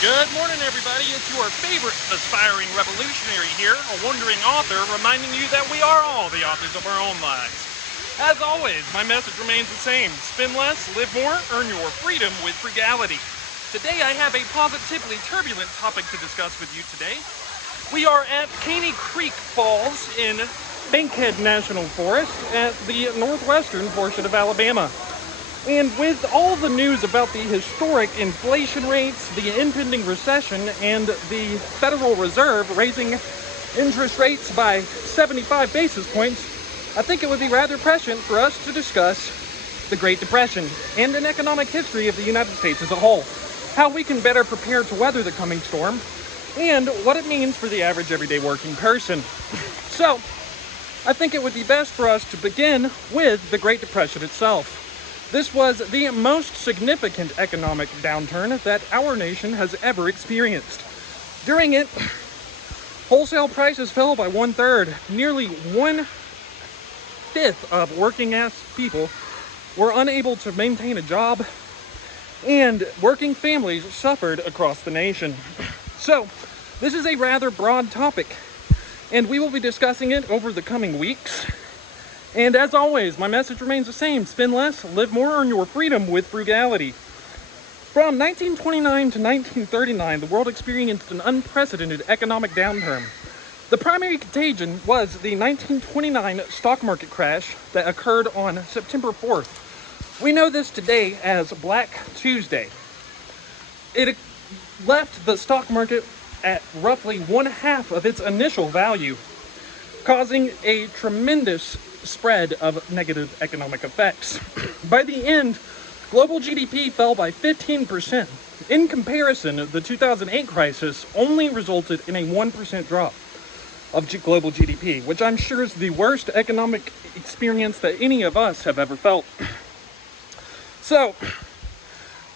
Good morning, everybody. It's your favorite aspiring revolutionary here, a wandering author, reminding you that we are all the authors of our own lives. As always, my message remains the same. Spend less, live more, earn your freedom with frugality. Today I have a positively turbulent topic to discuss with you today. We are at Caney Creek Falls in Bankhead National Forest at the northwestern portion of Alabama. And with all the news about the historic inflation rates, the impending recession, and the Federal Reserve raising interest rates by 75 basis points, I think it would be rather prescient for us to discuss the Great Depression and an economic history of the United States as a whole, how we can better prepare to weather the coming storm, and what it means for the average everyday working person. So, I think it would be best for us to begin with the Great Depression itself. This was the most significant economic downturn that our nation has ever experienced. During it, wholesale prices fell by 1/3. Nearly 1/5 of working-class people were unable to maintain a job, and working families suffered across the nation. So, this is a rather broad topic, and we will be discussing it over the coming weeks. And as always, my message remains the same. Spend less, live more, earn your freedom with frugality. From 1929 to 1939, the world experienced an unprecedented economic downturn. The primary contagion was the 1929 stock market crash that occurred on September 4th. We know this today as Black Tuesday. It left the stock market at roughly 1/2 of its initial value, causing a tremendous spread of negative economic effects. By the end, global GDP fell by 15%. In comparison, the 2008 crisis only resulted in a 1% drop of global GDP, which I'm sure is the worst economic experience that any of us have ever felt. So,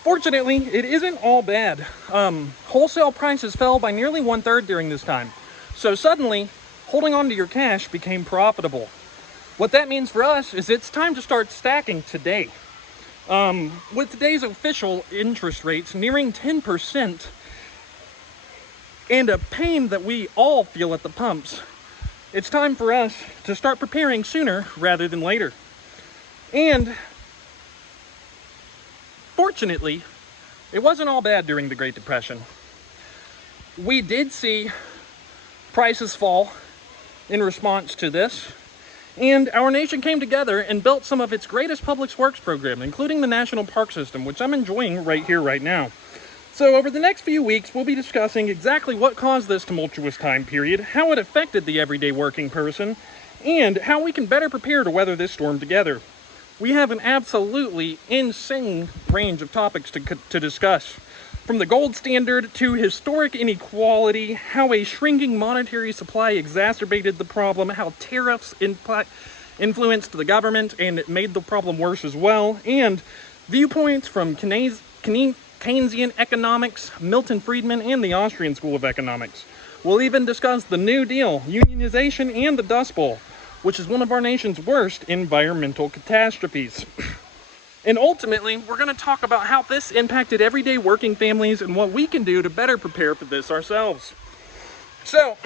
fortunately, it isn't all bad. Wholesale prices fell by nearly 1/3 during this time. So suddenly, holding on to your cash became profitable. What that means for us is it's time to start stacking today. With today's official interest rates nearing 10% and a pain that we all feel at the pumps, it's time for us to start preparing sooner rather than later. And fortunately, it wasn't all bad during the Great Depression. We did see prices fall in response to this, and our nation came together and built some of its greatest public works program, including the National Park System, which I'm enjoying right here, right now. So over the next few weeks, we'll be discussing exactly what caused this tumultuous time period, how it affected the everyday working person, and how we can better prepare to weather this storm together. We have an absolutely insane range of topics to discuss. From the gold standard to historic inequality, how a shrinking monetary supply exacerbated the problem, how tariffs influenced the government and it made the problem worse as well, and viewpoints from Keynesian economics, Milton Friedman, and the Austrian School of Economics. We'll even discuss the New Deal, unionization, and the Dust Bowl, which is one of our nation's worst environmental catastrophes. And ultimately, we're going to talk about how this impacted everyday working families and what we can do to better prepare for this ourselves. So,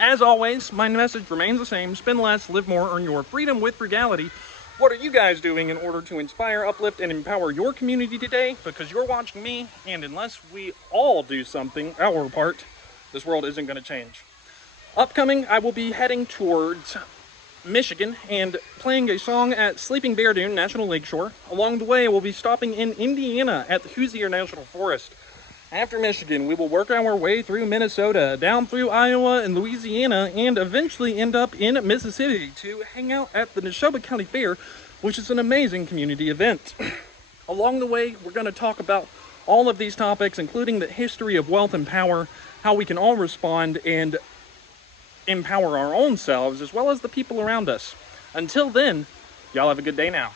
as always, my message remains the same. Spend less, live more, earn your freedom with frugality. What are you guys doing in order to inspire, uplift, and empower your community today? Because you're watching me, and unless we all do something, our part, this world isn't going to change. Upcoming, I will be heading towards Michigan and playing a song at Sleeping Bear Dune National Lakeshore. Along the way, we'll be stopping in Indiana at the Hoosier National Forest. After Michigan, we will work our way through Minnesota, down through Iowa and Louisiana, and eventually end up in Mississippi to hang out at the Neshoba County Fair, which is an amazing community event. Along the way, we're going to talk about all of these topics, including the history of wealth and power, how we can all respond and empower our own selves as well as the people around us. Until then, y'all have a good day now.